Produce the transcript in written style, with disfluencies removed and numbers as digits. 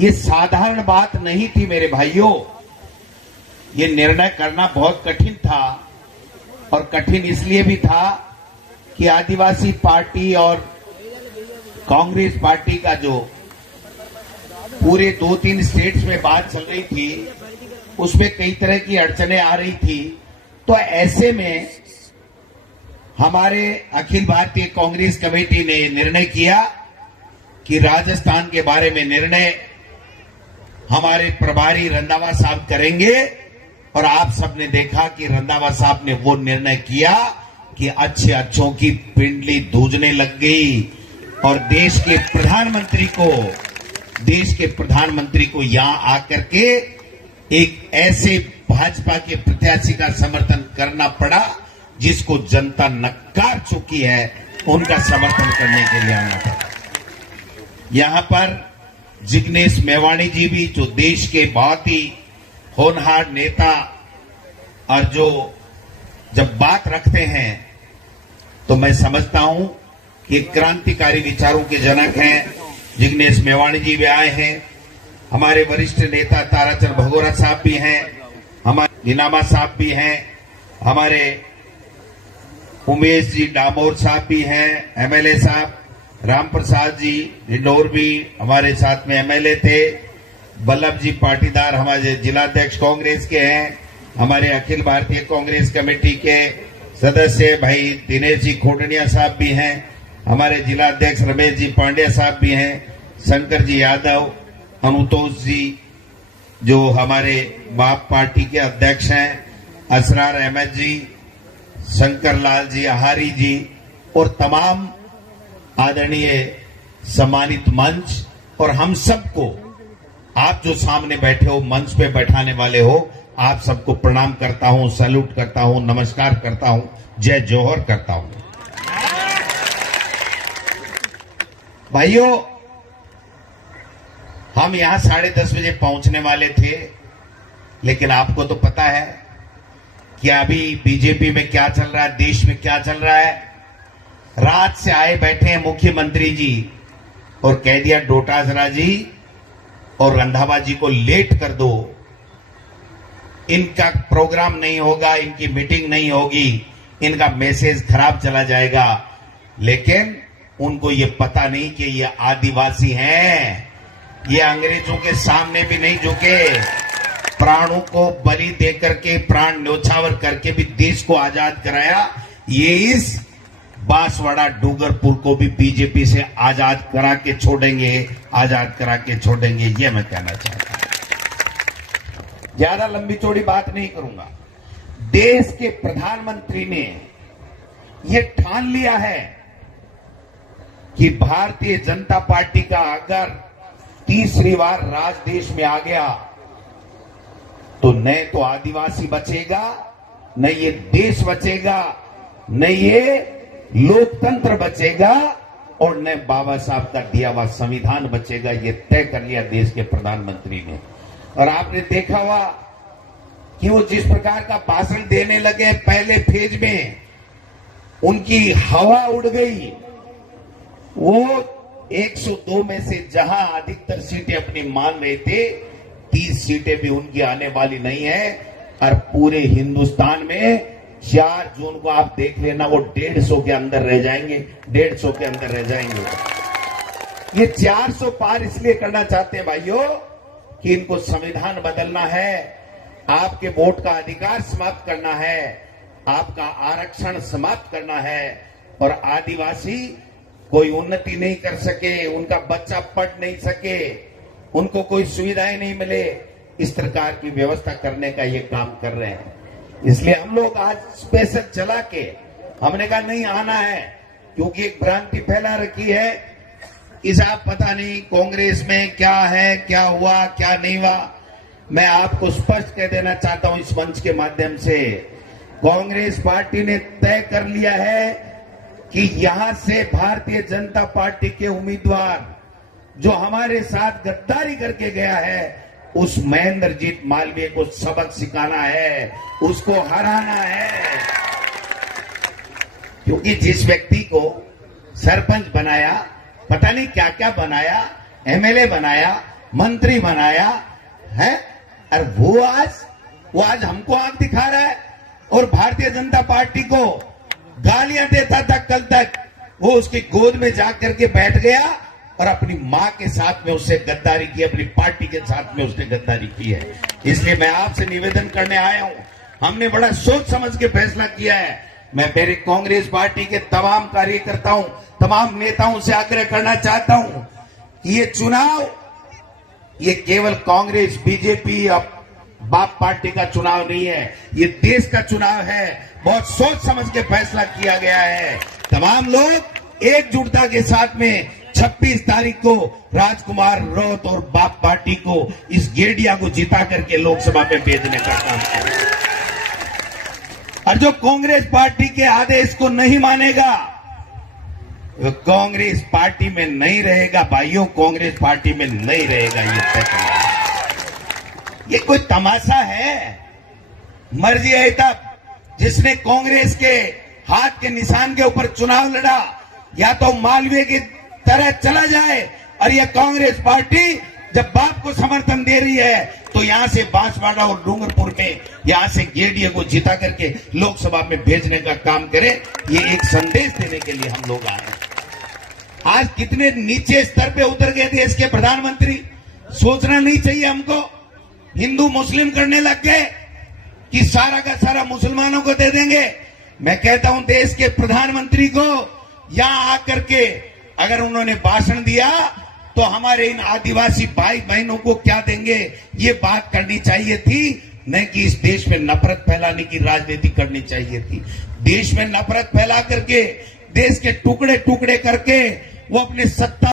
ये साधारण बात नहीं थी मेरे भाइयों। ये निर्णय करना बहुत कठिन था, और कठिन इसलिए भी था कि आदिवासी पार्टी और कांग्रेस पार्टी का जो पूरे 2-3 स्टेट्स में बात चल रही थी, उसमें कई तरह की अड़चनें आ रही थी। तो ऐसे में हमारे अखिल भारतीय कांग्रेस कमेटी ने निर्णय किया कि राजस्थान के बारे में निर्णय हमारे प्रभारी रंधावा साहब करेंगे। और आप सबने देखा कि रंधावा साहब ने वो निर्णय किया कि अच्छे अच्छों की पिंडली दूजने लग गई, और देश के प्रधानमंत्री को यहां आकर के एक ऐसे भाजपा के प्रत्याशी का समर्थन करना पड़ा जिसको जनता नकार चुकी है, उनका समर्थन करने के लिए आना पड़ा। यहां पर जिग्नेश मेवाणी जी भी, जो देश के बहुत ही होनहार नेता और जो जब बात रखते हैं तो मैं समझता हूं कि क्रांतिकारी विचारों के जनक हैं। जिग्नेश मेवाणी जी भी आए हैं, हमारे वरिष्ठ नेता ताराचंद भगोरा साहब भी हैं, हमारे दिनामा साहब भी हैं, हमारे उमेश जी डामोर साहब भी हैं, एमएलए साहब राम प्रसाद जी इंदौर भी हमारे साथ में एमएलए थे, वल्लभ जी पाटीदार हमारे जिलाध्यक्ष कांग्रेस के हैं, हमारे अखिल भारतीय कांग्रेस कमेटी के सदस्य भाई दिनेश जी खोटनिया साहब भी हैं, हमारे जिलाध्यक्ष रमेश जी पांड्या साहब भी हैं, शंकर जी यादव, अनुतोष जी जो हमारे बाप पार्टी के अध्यक्ष हैं, असरार अहमद जी, शंकर लाल जी आहारी जी, और तमाम आदरणीय सम्मानित मंच और हम सबको, आप जो सामने बैठे हो, मंच पे बैठाने वाले हो, आप सबको प्रणाम करता हूं, सैल्यूट करता हूं, नमस्कार करता हूं, जय जोहर करता हूं। भाइयों, हम यहां 10:30 बजे पहुंचने वाले थे, लेकिन आपको तो पता है कि अभी बीजेपी में क्या चल रहा है, देश में क्या चल रहा है। रात से आए बैठे हैं मुख्यमंत्री जी और कह दिया डोटासरा जी और रंधावा जी को लेट कर दो, इनका प्रोग्राम नहीं होगा, इनकी मीटिंग नहीं होगी, इनका मैसेज खराब चला जाएगा। लेकिन उनको ये पता नहीं कि ये आदिवासी हैं, ये अंग्रेजों के सामने भी नहीं झुके, प्राणों को बलि देकर के, प्राण न्योछावर करके भी देश को आजाद कराया। ये इस बांसवाड़ा डूंगरपुर को भी बीजेपी से आजाद करा के छोड़ेंगे, आजाद करा के छोड़ेंगे, ये मैं कहना चाहता हूं। ज्यादा लंबी चौड़ी बात नहीं करूंगा। देश के प्रधानमंत्री ने ये ठान लिया है कि भारतीय जनता पार्टी का अगर तीसरी बार राज देश में आ गया तो न तो आदिवासी बचेगा, न ये देश बचेगा, न ये लोकतंत्र बचेगा, और न बाबा साहब का दिया हुआ संविधान बचेगा। ये तय कर लिया देश के प्रधानमंत्री ने। और आपने देखा हुआ कि वो जिस प्रकार का भाषण देने लगे पहले फेज में, उनकी हवा उड़ गई। वो 102 में से जहां अधिकतर सीटें अपनी मान रहे थे, 30 सीटें भी उनकी आने वाली नहीं है। और पूरे हिंदुस्तान में 4 जून को आप देख लेना, वो 150 के अंदर रह जाएंगे, 150 के अंदर रह जाएंगे। ये 400 पार इसलिए करना चाहते हैं भाइयों कि इनको संविधान बदलना है, आपके वोट का अधिकार समाप्त करना है, आपका आरक्षण समाप्त करना है, और आदिवासी कोई उन्नति नहीं कर सके, उनका बच्चा पढ़ नहीं सके, उनको कोई सुविधाएं नहीं मिले, इस प्रकार की व्यवस्था करने का ये काम कर रहे हैं। इसलिए हम लोग आज स्पेशल चला के हमने कहा नहीं आना है, क्योंकि एक भ्रांति फैला रखी है कि साहब पता नहीं कांग्रेस में क्या है, क्या हुआ, क्या नहीं हुआ। मैं आपको स्पष्ट कह देना चाहता हूं इस मंच के माध्यम से, कांग्रेस पार्टी ने तय कर लिया है कि यहां से भारतीय जनता पार्टी के उम्मीदवार जो हमारे साथ गद्दारी करके गया है, उस महेंद्रजीत मालवीय को सबक सिखाना है, उसको हराना है। क्योंकि जिस व्यक्ति को सरपंच बनाया, पता नहीं क्या क्या बनाया, एमएलए बनाया, मंत्री बनाया है। और वो आज हमको आंख दिखा रहा है और भारतीय जनता पार्टी को गालियां देता था कल तक। वो उसकी गोद में जाकर के बैठ गया और अपनी मां के साथ में उससे गद्दारी की, अपनी पार्टी के साथ में उसने गद्दारी की है। इसलिए मैं आपसे निवेदन करने आया हूं, हमने बड़ा सोच समझ के फैसला किया है। मैं मेरी कांग्रेस पार्टी के तमाम कार्यकर्ताओं, तमाम नेताओं से आग्रह करना चाहता हूं कि ये चुनाव ये केवल कांग्रेस, बीजेपी और बाप पार्टी का चुनाव नहीं है, ये देश का चुनाव है। बहुत सोच समझ के फैसला किया गया है। तमाम लोग एकजुटता के साथ में 26 तारीख को राजकुमार रौत और बाप पार्टी को, इस गेडिया को जिता करके लोकसभा में भेजने का काम करें। और जो कांग्रेस पार्टी के आदेश को नहीं मानेगा वो कांग्रेस पार्टी में नहीं रहेगा। भाइयों, कांग्रेस पार्टी में नहीं रहेगा, ये तय करना है। ये कोई तमाशा है? मर्जी है तब जिसने कांग्रेस के हाथ के निशान के ऊपर चुनाव लड़ा, या तो मालवीय की तरह चला जाए। और यह कांग्रेस पार्टी जब बाप को समर्थन दे रही है तो यहां से बांसवाड़ा और डूंगरपुर में यहां से गेडिया को जिता करके लोकसभा में भेजने का काम करे। ये एक संदेश देने के लिए हम लोग आए हैं। आज कितने नीचे स्तर पे उतर गए देश के प्रधानमंत्री, सोचना नहीं चाहिए हमको? हिंदू मुस्लिम करने लग गए कि सारा का सारा मुसलमानों को दे देंगे। मैं कहता हूं देश के प्रधानमंत्री को यहां आकर के अगर उन्होंने भाषण दिया तो हमारे इन आदिवासी भाई बहनों को क्या देंगे, ये बात करनी चाहिए थी, न कि इस देश में नफरत फैलाने की राजनीति करनी चाहिए थी। देश में नफरत फैला करके, देश के टुकड़े टुकड़े करके वो अपने सत्ता